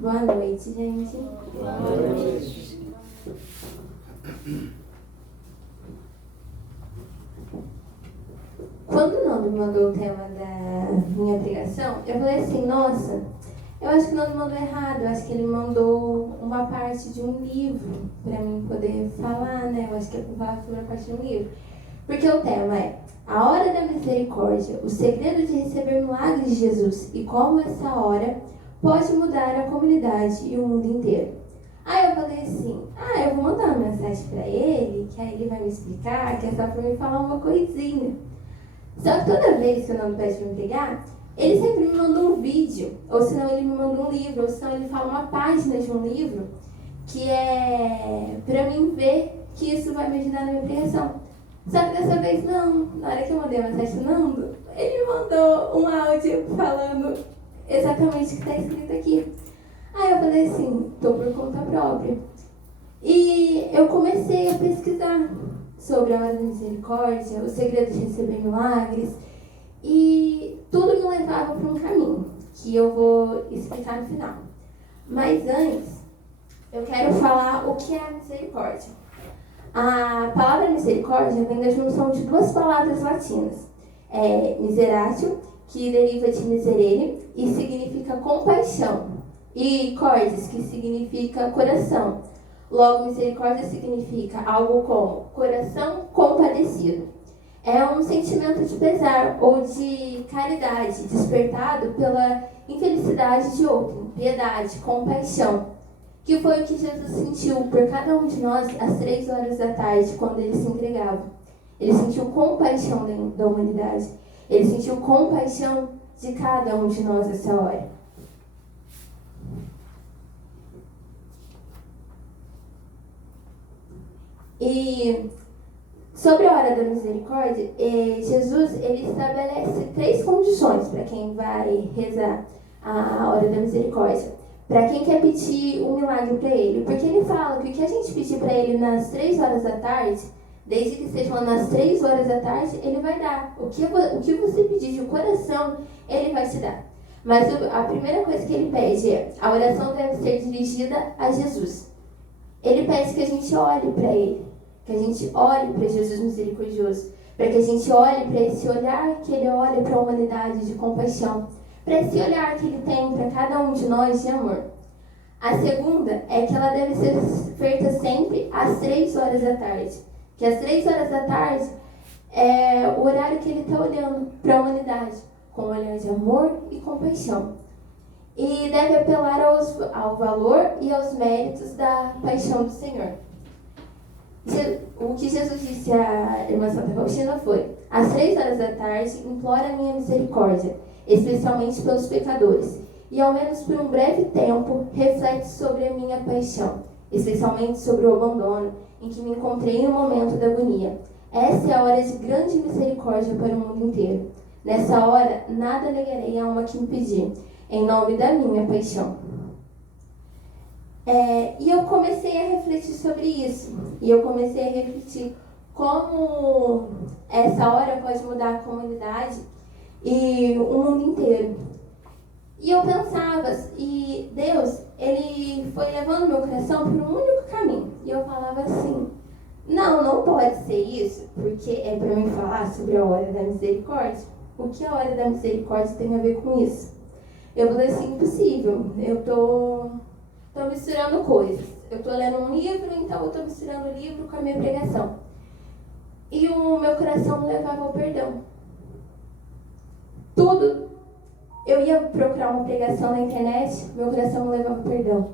Boa noite, gente. Boa noite. Quando o Nando mandou o tema da minha pregação, eu falei assim, nossa, eu acho que o Nando mandou errado, eu acho que ele mandou uma parte de um livro para mim poder falar, né? Eu acho que eu vou falar sobre a parte de um livro. Porque o tema é a hora da misericórdia, o segredo de receber milagres de Jesus e como essa hora pode mudar a comunidade e o mundo inteiro. Aí eu falei assim, eu vou mandar uma mensagem para ele, que aí ele vai me explicar, que é só para me falar uma coisinha. Só que toda vez que o Nando pede para me pregar, ele sempre me manda um vídeo, ou senão ele me manda um livro, ou senão ele fala uma página de um livro, que é para mim ver que isso vai me ajudar na minha pregação. Só que dessa vez não, na hora que eu mandei a mensagem pro Nando, ele me mandou um áudio falando exatamente o que está escrito aqui. Aí eu falei assim, tô por conta própria. E eu comecei a pesquisar sobre a hora da misericórdia, o segredo de receber milagres, e tudo me levava para um caminho, que eu vou explicar no final. Mas antes, eu quero falar o que é a misericórdia. A palavra misericórdia vem da junção de duas palavras latinas. Miseratio, que deriva de miserere e significa compaixão, e cordis, que significa coração. Logo, misericórdia significa algo como coração compadecido. É um sentimento de pesar ou de caridade despertado pela infelicidade de outro, piedade, compaixão, que foi o que Jesus sentiu por cada um de nós às 3 horas da tarde, quando ele se entregava. Ele sentiu compaixão da humanidade. Ele sentiu compaixão de cada um de nós nessa hora. E sobre a hora da misericórdia, Jesus ele estabelece 3 condições para quem vai rezar a hora da misericórdia. Para quem quer pedir um milagre para ele. Porque ele fala que o que a gente pedir para ele nas 3 horas da tarde, desde que sejam nas 3 horas da tarde, ele vai dar. O que você pedir de coração, ele vai te dar. Mas a primeira coisa que ele pede é, a oração deve ser dirigida a Jesus. Ele pede que a gente olhe para ele, que a gente olhe para Jesus misericordioso, para que a gente olhe para esse olhar que ele olha para a humanidade de compaixão, para esse olhar que ele tem para cada um de nós de amor. A segunda é que ela deve ser feita sempre às 3 horas da tarde, que às 3 horas da tarde é o horário que ele está olhando para a humanidade, com um olhar de amor e compaixão. E deve apelar ao valor e aos méritos da paixão do Senhor. O que Jesus disse à irmã Santa Faustina foi: às 3 horas da tarde, implora a minha misericórdia, especialmente pelos pecadores, e ao menos por um breve tempo, reflete sobre a minha paixão, especialmente sobre o abandono em que me encontrei no momento da agonia. Essa é a hora de grande misericórdia para o mundo inteiro. Nessa hora, nada negarei a alma que me pedir, em nome da minha paixão. E eu comecei a refletir sobre isso. E eu comecei a refletir como essa hora pode mudar a comunidade e o mundo inteiro. E eu pensava, e Deus, ele foi levando meu coração por um único caminho. E eu falava assim, não pode ser isso, porque é para mim falar sobre a hora da misericórdia. O que a hora da misericórdia tem a ver com isso? Eu falei assim, impossível, eu tô misturando coisas. Eu tô lendo um livro, então eu tô misturando o livro com a minha pregação. E o meu coração me levava ao perdão. Tudo. Eu ia procurar uma pregação na internet, meu coração me levava ao perdão.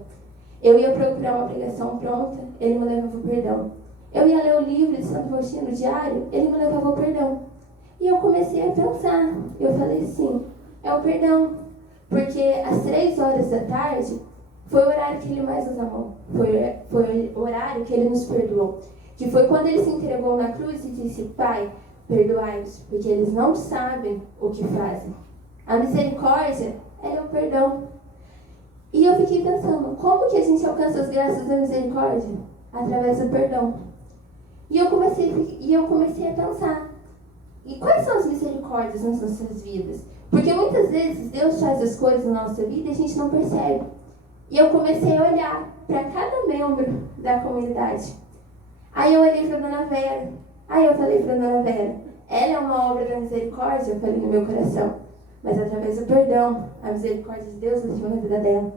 Eu ia procurar uma pregação pronta, ele me levava ao perdão. Eu ia ler o livro de Santo Faustino diário, ele me levava ao perdão. E eu comecei a pensar, eu falei assim, é o perdão. Porque às 3 horas da tarde, foi o horário que ele mais nos amou. Foi o horário que ele nos perdoou. Que foi quando ele se entregou na cruz e disse, Pai, perdoai-os, porque eles não sabem o que fazem. A misericórdia é o perdão. E eu fiquei pensando, como que a gente alcança as graças da misericórdia? Através do perdão. E eu comecei a pensar, e quais são as misericórdias nas nossas vidas? Porque muitas vezes Deus faz as coisas na nossa vida e a gente não percebe. E eu comecei a olhar para cada membro da comunidade. Aí eu olhei para a Dona Vera. Aí eu falei para a Dona Vera, ela é uma obra da misericórdia, eu falei no meu coração. Mas através do perdão, a misericórdia de Deus agiu na vida dela.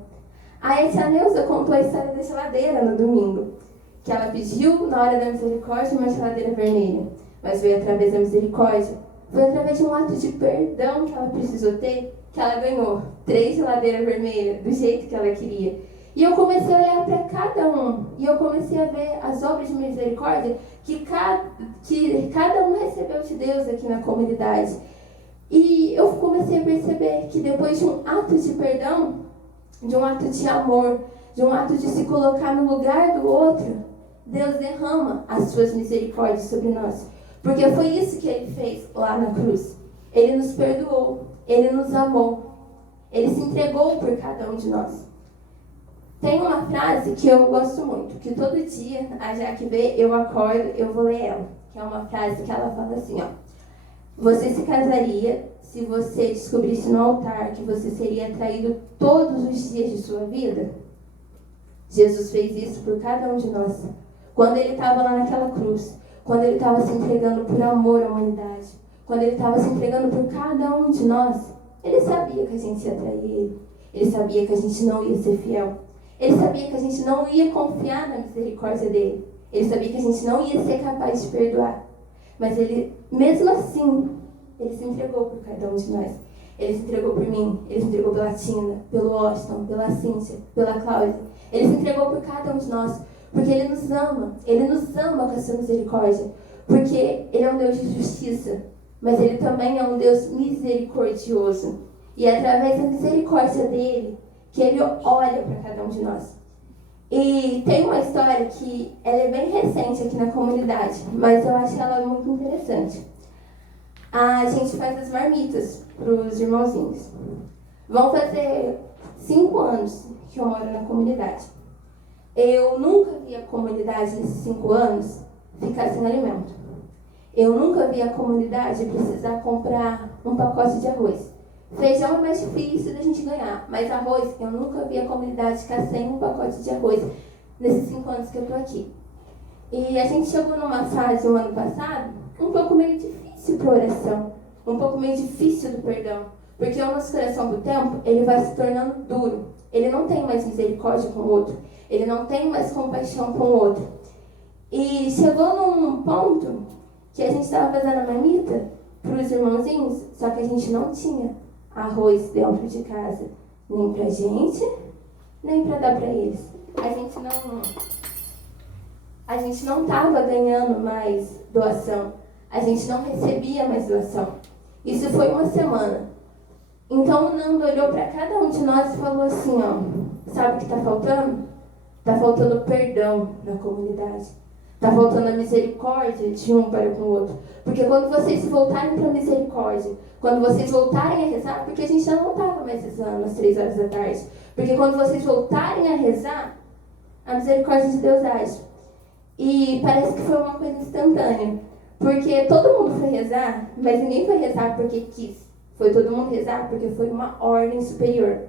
Aí a tia Neuza contou a história da geladeira no domingo. Que ela pediu, na hora da misericórdia, uma geladeira vermelha. Mas veio através da misericórdia. Foi através de um ato de perdão que ela precisou ter, que ela ganhou 3 geladeiras vermelhas, do jeito que ela queria. E eu comecei a olhar para cada um. E eu comecei a ver as obras de misericórdia que cada um recebeu de Deus aqui na comunidade. E eu comecei a perceber que depois de um ato de perdão, de um ato de amor, de um ato de se colocar no lugar do outro, Deus derrama as suas misericórdias sobre nós. Porque foi isso que Ele fez lá na cruz. Ele nos perdoou, Ele nos amou, Ele se entregou por cada um de nós. Tem uma frase que eu gosto muito, que todo dia, a Jaque vê, eu acordo, eu vou ler ela. Que é uma frase que ela fala assim, ó. Você se casaria se você descobrisse no altar que você seria traído todos os dias de sua vida? Jesus fez isso por cada um de nós. Quando Ele estava lá naquela cruz, quando Ele estava se entregando por amor à humanidade, quando Ele estava se entregando por cada um de nós, Ele sabia que a gente ia trair Ele. Ele sabia que a gente não ia ser fiel. Ele sabia que a gente não ia confiar na misericórdia dele. Ele sabia que a gente não ia ser capaz de perdoar. Mas Ele, mesmo assim, Ele se entregou por cada um de nós. Ele se entregou por mim, Ele se entregou pela Tina, pelo Washington, pela Cíntia, pela Cláudia. Ele se entregou por cada um de nós, porque Ele nos ama com a sua misericórdia. Porque Ele é um Deus de justiça, mas Ele também é um Deus misericordioso. E é através da misericórdia dEle que Ele olha para cada um de nós. E tem uma história que ela é bem recente aqui na comunidade, mas eu acho ela muito interessante. A gente faz as marmitas para os irmãozinhos. Vão fazer 5 anos que eu moro na comunidade. Eu nunca vi a comunidade nesses 5 anos ficar sem alimento. Eu nunca vi a comunidade precisar comprar um pacote de arroz. Feijão é mais difícil da gente ganhar, mas arroz, eu nunca vi a comunidade ficar sem um pacote de arroz nesses 5 anos que eu estou aqui. E a gente chegou numa fase, no ano passado, um pouco meio difícil para oração, um pouco meio difícil do perdão, porque o nosso coração do tempo, ele vai se tornando duro. Ele não tem mais misericórdia com o outro, ele não tem mais compaixão com o outro. E chegou num ponto que a gente estava fazendo a marmita para os irmãozinhos, só que a gente não tinha arroz dentro de casa, nem pra gente, nem para dar para eles. A gente não estava ganhando mais doação, a gente não recebia mais doação. Isso foi uma semana. Então o Nando olhou para cada um de nós e falou assim, ó, sabe o que está faltando? Está faltando perdão na comunidade. Está faltando a misericórdia de um para com o outro. Porque quando vocês voltarem para a misericórdia, quando vocês voltarem a rezar, porque a gente já não estava mais rezando às 3 horas da tarde. Porque quando vocês voltarem a rezar, a misericórdia de Deus age. E parece que foi uma coisa instantânea. Porque todo mundo foi rezar, mas ninguém foi rezar porque quis. Foi todo mundo rezar porque foi uma ordem superior.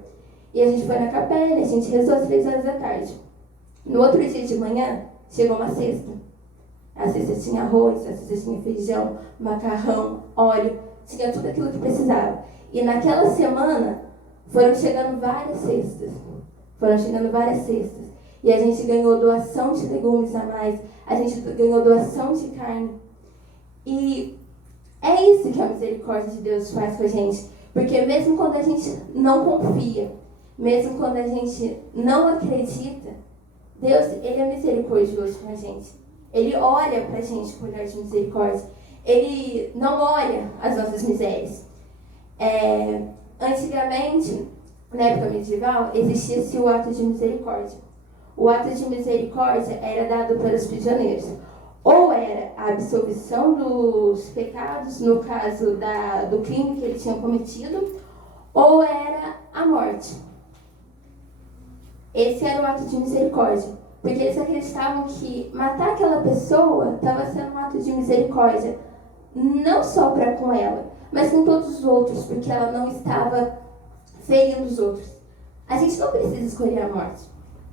E a gente foi na capela, a gente rezou às 3 horas da tarde. No outro dia de manhã, chegou uma cesta. A cesta tinha arroz, a cesta tinha feijão, macarrão, óleo, tinha tudo aquilo que precisava. E naquela semana foram chegando várias cestas. E a gente ganhou doação de legumes a mais, a gente ganhou doação de carne. E é isso que a misericórdia de Deus faz com a gente. Porque mesmo quando a gente não confia, mesmo quando a gente não acredita, Deus, Ele é misericordioso com a gente. Ele olha pra gente com olhar de misericórdia. Ele não olha as nossas misérias. Antigamente, na época medieval, existia-se o ato de misericórdia. O ato de misericórdia era dado para os prisioneiros. Ou era a absolvição dos pecados, no caso do crime que eles tinham cometido, ou era a morte. Esse era o ato de misericórdia. Porque eles acreditavam que matar aquela pessoa estava sendo um ato de misericórdia. Não só para com ela, mas com todos os outros, porque ela não estava ferindo os outros. A gente não precisa escolher a morte.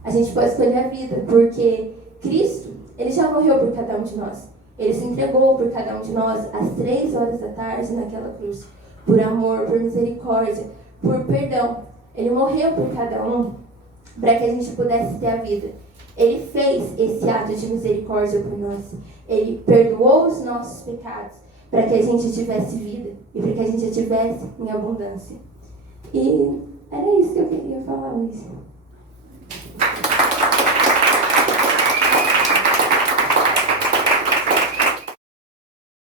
A gente pode escolher a vida, porque Cristo, Ele já morreu por cada um de nós. Ele se entregou por cada um de nós às 3 horas da tarde naquela cruz. Por amor, por misericórdia, por perdão. Ele morreu por cada um para que a gente pudesse ter a vida. Ele fez esse ato de misericórdia por nós. Ele perdoou os nossos pecados para que a gente tivesse vida e para que a gente tivesse em abundância. E era isso que eu queria falar hoje.